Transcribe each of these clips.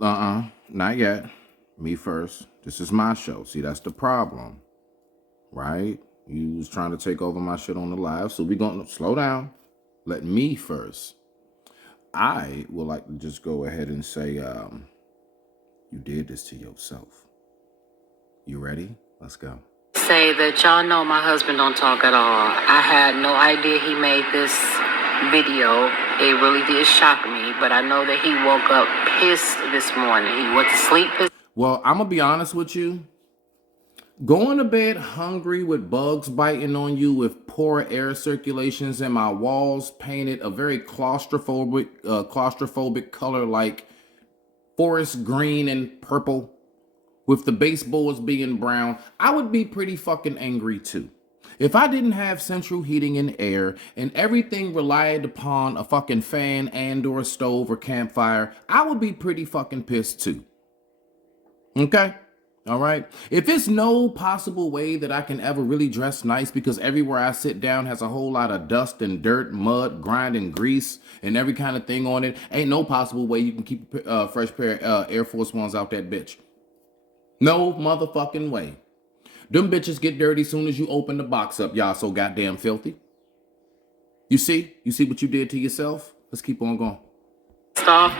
Not yet. Me first. This is my show. See, that's the problem, right? You was trying to take over my shit on the live, so we gonna slow down. Let me first. I would like to just go ahead and say, you did this to yourself. You ready? Let's go. Say that y'all know my husband don't talk at all. I had no idea he made this video. It really did shock me, but I know that he woke up pissed this morning. He went to sleep pissed. Well, I'm gonna be honest with you. Going to bed hungry with bugs biting on you, with poor air circulations, and my walls painted a very claustrophobic color like forest green and purple, with the baseboards being brown, I would be pretty fucking angry too. If I didn't have central heating and air and everything relied upon a fucking fan and or a stove or campfire, I would be pretty fucking pissed too. Okay? All right. If there's no possible way that I can ever really dress nice because everywhere I sit down has a whole lot of dust and dirt, mud, grind and grease and every kind of thing on it, ain't no possible way you can keep a fresh pair of Air Force Ones out that bitch. No motherfucking way. Them bitches get dirty soon as you open the box up. Y'all so goddamn filthy. You see? You see what you did to yourself? Let's keep on going. Off,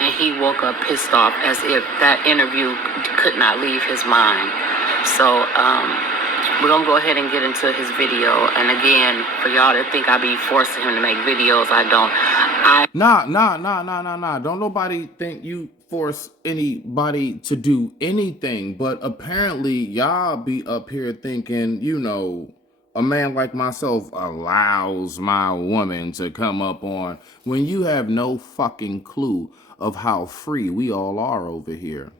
and he woke up pissed off as if that interview could not leave his mind. So we're gonna go ahead and get into his video. And again, for y'all to think I be forcing him to make videos, I don't. Nah. Don't nobody think you force anybody to do anything. But apparently y'all be up here thinking, you know, a man like myself allows my woman to come up on when you have no fucking clue of how free we all are over here.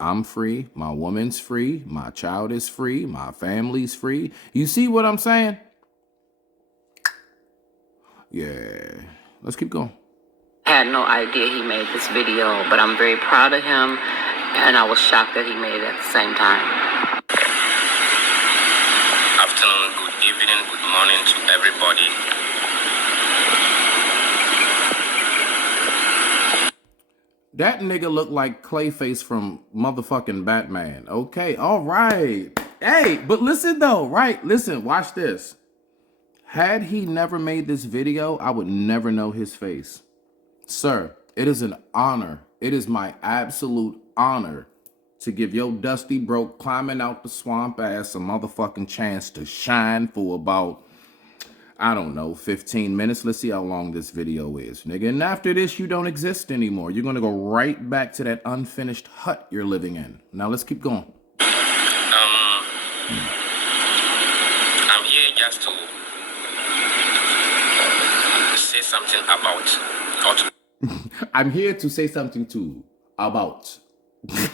I'm free, my woman's free, my child is free, my family's free. You see what I'm saying? Yeah, let's keep going. I had no idea he made this video, but I'm very proud of him, and I was shocked that he made it at the same time. Afternoon, good evening, good morning to everybody. That nigga look like Clayface from motherfucking Batman. Okay, all right. Hey, but listen though, right? Listen, watch this. Had he never made this video, I would never know his face. Sir, it is an honor. It is my absolute honor to give your dusty broke climbing out the swamp ass a motherfucking chance to shine for about, I don't know, 15 minutes. Let's see how long this video is, nigga. And after this, you don't exist anymore. You're going to go right back to that unfinished hut you're living in. Now, let's keep going. I'm here just to say something about... I'm here to say something to about. Look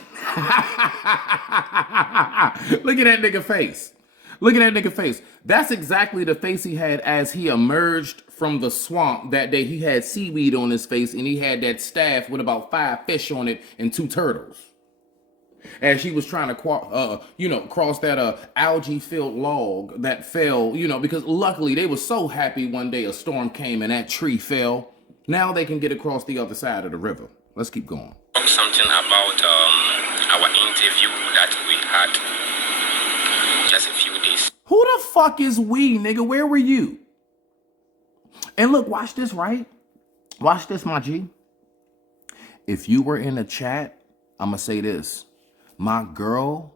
at that nigga face. Look at that nigga face. That's exactly the face he had as he emerged from the swamp that day. He had seaweed on his face and he had that staff with about 5 fish on it and 2 turtles. As she was trying to, cross that algae-filled log that fell, because luckily they were so happy one day a storm came and that tree fell. Now they can get across the other side of the river. Let's keep going. Something about our interview that we had just a few days. Who the fuck is we, nigga? Where were you? And look, watch this, right? Watch this, my G. If you were in a chat, I'm going to say this. My girl,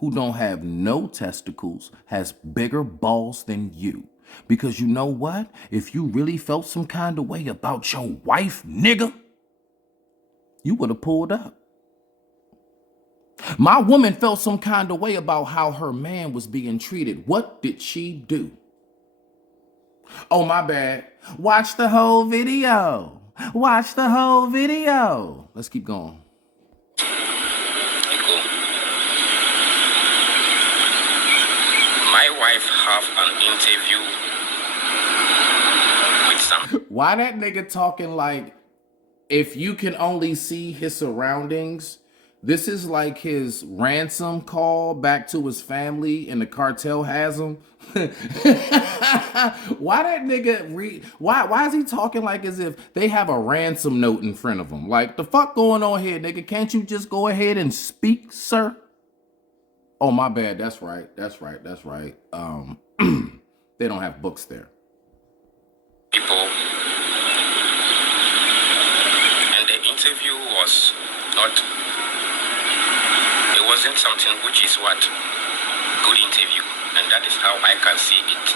who don't have no testicles, has bigger balls than you. Because you know what? If you really felt some kind of way about your wife, nigga, you would have pulled up. My woman felt some kind of way about how her man was being treated. What did she do? Oh, my bad. Watch the whole video. Watch the whole video. Let's keep going. My wife have an interview with some... Why that nigga talking like if you can only see his surroundings, This is like his ransom call back to his family, and the cartel has him. Why that nigga why is he talking like as if they have a ransom note in front of him? Like, the fuck going on here, nigga? Can't you just go ahead and speak, sir? Oh, my bad. That's right. They don't have books there. People, and the interview was not. It wasn't something which is what good interview, and that is how I can see it.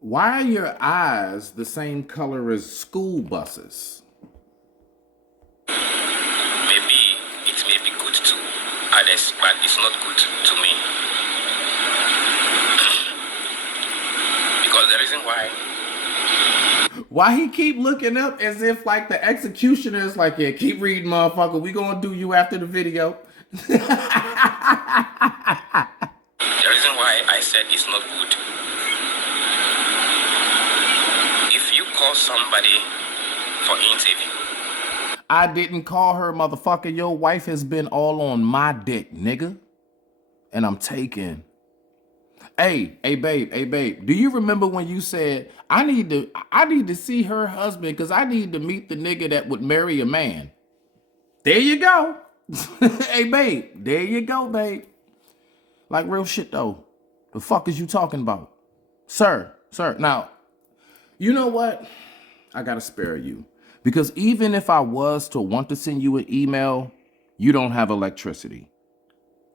Why are your eyes the same color as school buses? Maybe it may be good to others, but it's not good to me. Because the reason why he keep looking up as if like the executioner is like, yeah, keep reading, motherfucker. We gonna do you after the video. The reason why I said it's not good. If you call somebody for interview. I didn't call her, motherfucker. Your wife has been all on my dick, nigga. And I'm taking. Hey, babe. Do you remember when you said, I need to see her husband because I need to meet the nigga that would marry a man? There you go. Hey, babe. There you go, babe. Like, real shit, though. The fuck is you talking about? Sir. Now, you know what? I gotta spare you. Because even if I was to want to send you an email, you don't have electricity.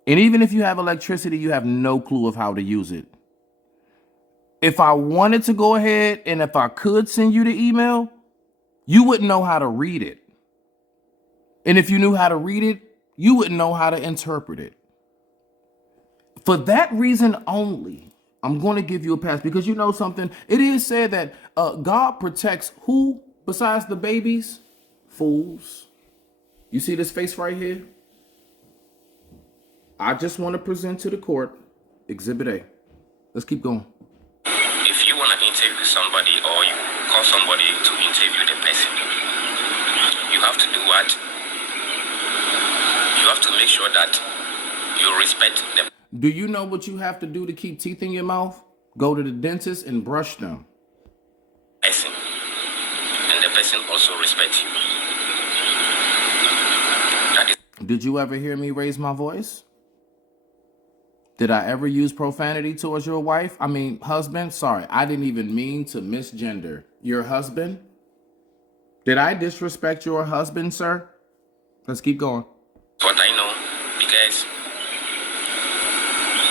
And even if you have electricity, you have no clue of how to use it. If I wanted to go ahead and if I could send you the email, you wouldn't know how to read it. And if you knew how to read it, you wouldn't know how to interpret it. For that reason only, I'm going to give you a pass, because you know something? It is said that God protects who besides the babies? Fools. You see this face right here? I just want to present to the court Exhibit A. Let's keep going. If you want to interview somebody or you call somebody to interview the person, you have to do what? You have to make sure that you respect them. Do you know what you have to do to keep teeth in your mouth? Go to the dentist and brush them. Person. And the person also respects you. That is. Did you ever hear me raise my voice? Did I ever use profanity towards your wife? I mean, husband? Sorry, I didn't even mean to misgender. Your husband? Did I disrespect your husband, sir? Let's keep going. What I know, because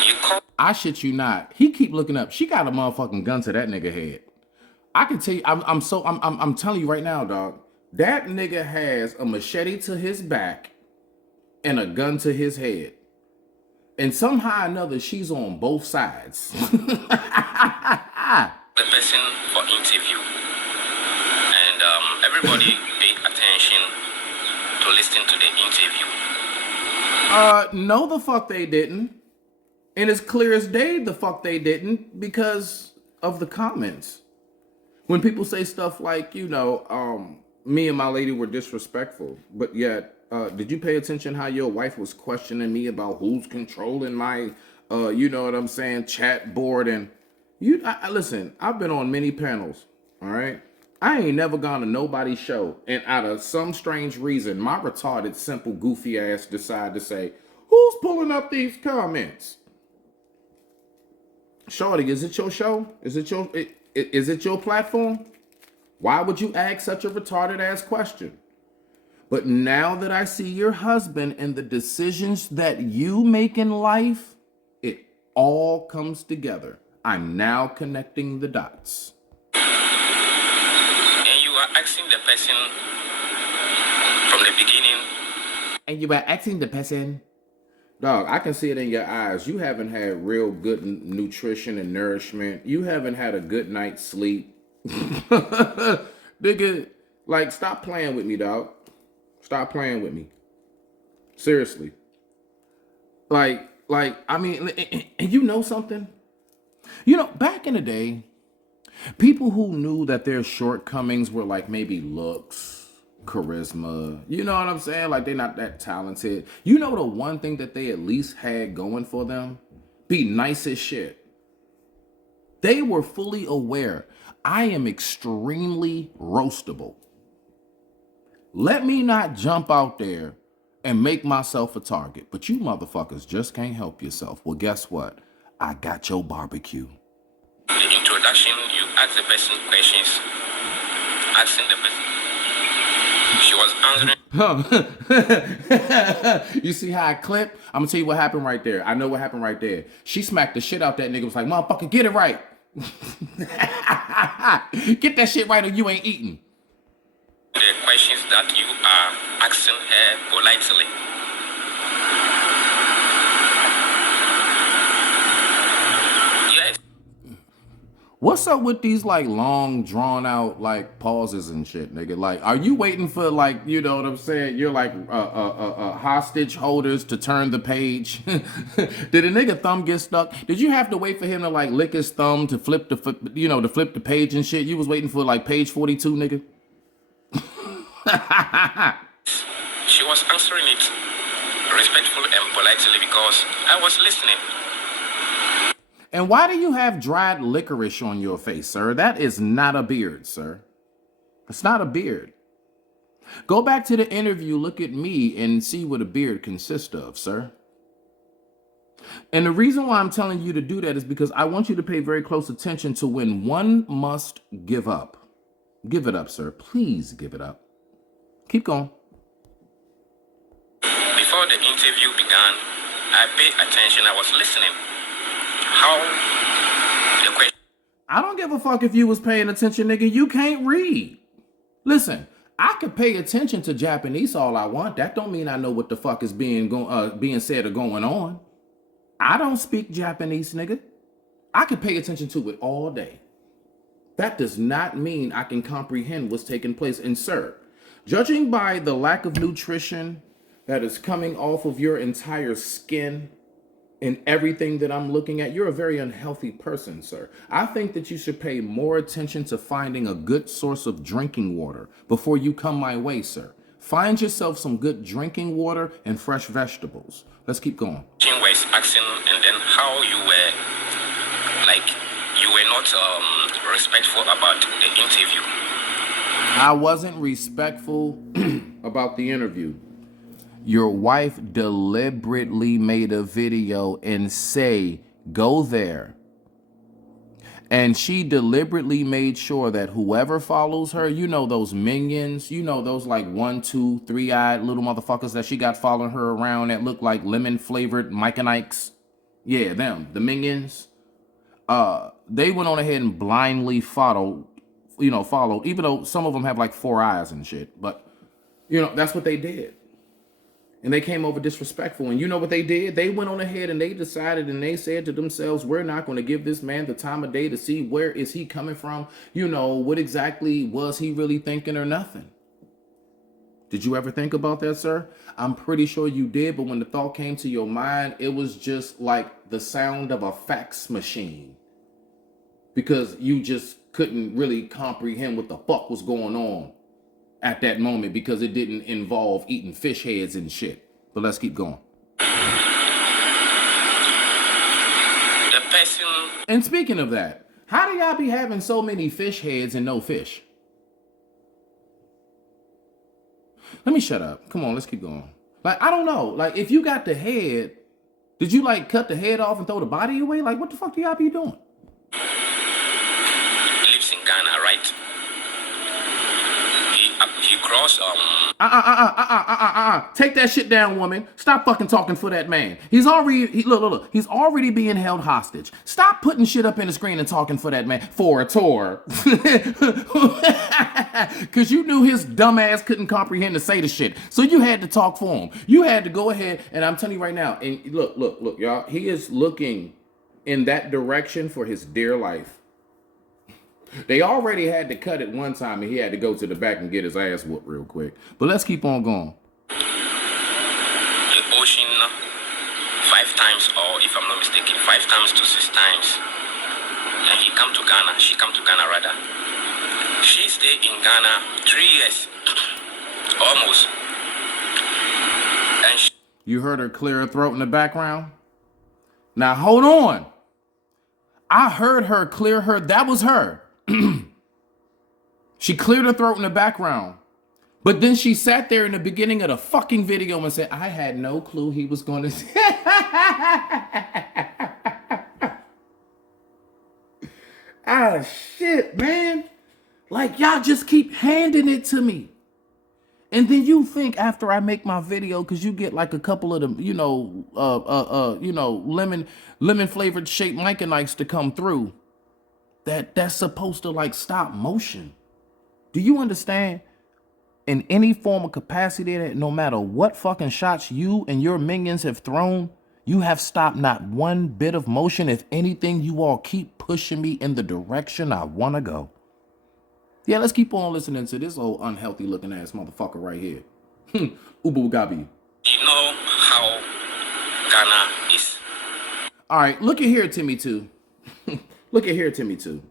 you call. I shit you not. He keep looking up. She got a motherfucking gun to that nigga head. I can tell you, I'm telling you right now, dog. That nigga has a machete to his back and a gun to his head. And somehow or another, she's on both sides. The person for interview. And everybody pay attention to listen to the interview. No, the fuck they didn't. And it's clear as day the fuck they didn't, because of the comments. When people say stuff like, you know, me and my lady were disrespectful, but yet, did you pay attention how your wife was questioning me about who's controlling my, you know what I'm saying, chat board? And listen, I've been on many panels, all right? I ain't never gone to nobody's show, and out of some strange reason, my retarded, simple, goofy ass decided to say, who's pulling up these comments? Shorty, is it your show? Is it your platform? Why would you ask such a retarded ass question? But now that I see your husband and the decisions that you make in life, it all comes together. I'm now connecting the dots. And you are asking the person from the beginning. And you are asking the person. Dog, I can see it in your eyes. You haven't had real good nutrition and nourishment. You haven't had a good night's sleep. Nigga, like, stop playing with me, dog. Stop playing with me. Seriously. Like, I mean, and you know something? You know, back in the day, people who knew that their shortcomings were like maybe looks, charisma. You know what I'm saying? Like, they're not that talented. You know the one thing that they at least had going for them? Be nice as shit. They were fully aware. I am extremely roastable. Let me not jump out there and make myself a target. But you motherfuckers just can't help yourself. Well, guess what? I got your barbecue. The introduction, you ask the person questions, asking the person. She was answering. You see how I clipped? I'm gonna tell you what happened right there. I know what happened right there. She smacked the shit out that nigga. Was like, motherfucker, get it right. Get that shit right or you ain't eating. The questions that you are asking her politely. Yes. What's up with these like long drawn out like pauses and shit, nigga? Like, are you waiting for like, you know what I'm saying? You're like hostage holders to turn the page. Did a nigga thumb get stuck? Did you have to wait for him to like lick his thumb to flip the page and shit? You was waiting for like page 42, nigga. She was answering it respectfully and politely because I was listening. And why do you have dried licorice on your face, sir? That is not a beard, sir. It's not a beard. Go back to the interview, look at me, and see what a beard consists of, sir. And the reason why I'm telling you to do that is because I want you to pay very close attention to when one must give up. Give it up, sir. Please give it up. Keep going. Before the interview began, I paid attention. I was listening. How the question. I don't give a fuck if you was paying attention, nigga. You can't read. Listen, I could pay attention to Japanese all I want. That don't mean I know what the fuck is being said or going on. I don't speak Japanese, nigga. I could pay attention to it all day. That does not mean I can comprehend what's taking place. And sir, judging by the lack of nutrition that is coming off of your entire skin and everything that I'm looking at, you're a very unhealthy person, sir. I think that you should pay more attention to finding a good source of drinking water before you come my way, sir. Find yourself some good drinking water and fresh vegetables. Let's keep going. Was asking, and then how you were, like, you were not respectful about the interview. I wasn't respectful about the interview. Your wife deliberately made a video and say, go there. And she deliberately made sure that whoever follows her, you know those minions, you know those like 1, 2, 3-eyed little motherfuckers that she got following her around that look like lemon flavored Mike and Ike's. Yeah, them, the minions. They went on ahead and blindly followed, even though some of them have like 4 eyes and shit. But, that's what they did. And they came over disrespectful. And you know what they did? They went on ahead and they decided and they said to themselves, we're not going to give this man the time of day to see where is he coming from. What exactly was he really thinking or nothing? Did you ever think about that, sir? I'm pretty sure you did. But when the thought came to your mind, it was just like the sound of a fax machine. Because you just couldn't really comprehend what the fuck was going on at that moment because it didn't involve eating fish heads and shit. But let's keep going. The person. And speaking of that, how do y'all be having so many fish heads and no fish? Let me shut up. Come on, let's keep going. Like, I don't know. Like, if you got the head, did you like cut the head off and throw the body away? Like, what the fuck do y'all be doing? He lives in Ghana, right? He crossed Take that shit down, woman. Stop fucking talking for that man. He's already look. He's already being held hostage. Stop putting shit up in the screen and talking for that man for a tour. Cause you knew his dumb ass couldn't comprehend to say the shit. So you had to talk for him. You had to go ahead, and I'm telling you right now, and look, y'all, he is looking in that direction for his dear life. They already had to cut it one time and he had to go to the back and get his ass whooped real quick. But let's keep on going. The ocean 5 times, or if I'm not mistaken, 5 times to 6 times. And she come to Ghana rather. She stayed in Ghana 3 years. almost. And You heard her clear her throat in the background? Now hold on. I heard her clear her. That was her. She cleared her throat in the background. But then she sat there in the beginning of the fucking video and said, I had no clue he was going to say. Ah, shit, man. Like, y'all just keep handing it to me. And then you think after I make my video, because you get like a couple of them, lemon flavored shaped Micanites to come through, that's supposed to like stop motion. Do you understand? In any form of capacity, that no matter what fucking shots you and your minions have thrown, you have stopped not one bit of motion. If anything, you all keep pushing me in the direction I want to go. Yeah, let's keep on listening to this old unhealthy looking ass motherfucker right here. Ubu Gabi. you know how Ghana is. All right, look at here, Timmy too. Look at here, Timmy too.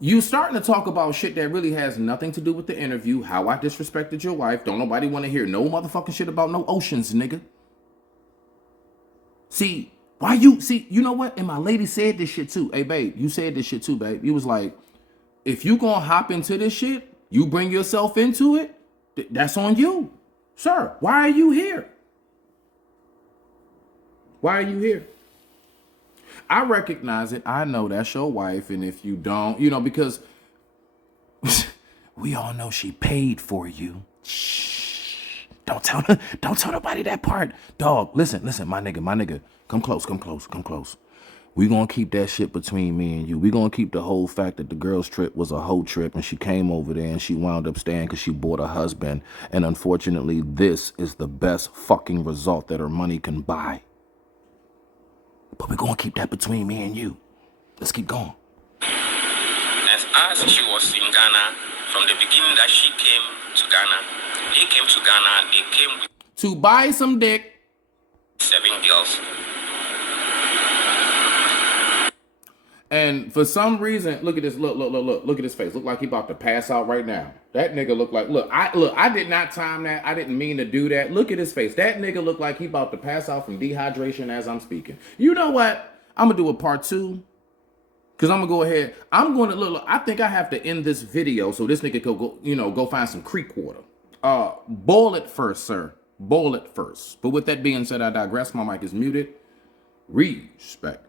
You starting to talk about shit that really has nothing to do with the interview, how I disrespected your wife. Don't nobody want to hear no motherfucking shit about no oceans, nigga. See, you know what? And my lady said this shit too. Hey, babe, you said this shit too, babe. You was like, if you gonna hop into this shit, you bring yourself into it, that's on you. Sir, why are you here? Why are you here? I recognize it. I know that's your wife. And if you don't, because we all know she paid for you. Shh. Don't tell nobody that part. Dog, listen, my nigga. Come close. We gonna keep that shit between me and you. We gonna keep the whole fact that the girl's trip was a whole trip and she came over there and she wound up staying because she bought a husband. And unfortunately, this is the best fucking result that her money can buy. But we're gonna keep that between me and you. Let's keep going. As she was in Ghana, from the beginning that she came to Ghana, they came to Ghana, they came with To buy some dick. 7 girls. And for some reason, look at this, look at his face. Look like he about to pass out right now. That nigga look like, I did not time that. I didn't mean to do that. Look at his face. That nigga look like he about to pass out from dehydration as I'm speaking. You know what? I'm gonna do a part 2. Cause I'm gonna go ahead. I'm gonna look, I think I have to end this video so this nigga could go find some creek water. Boil it first, sir. Boil it first. But with that being said, I digress. My mic is muted. Respect.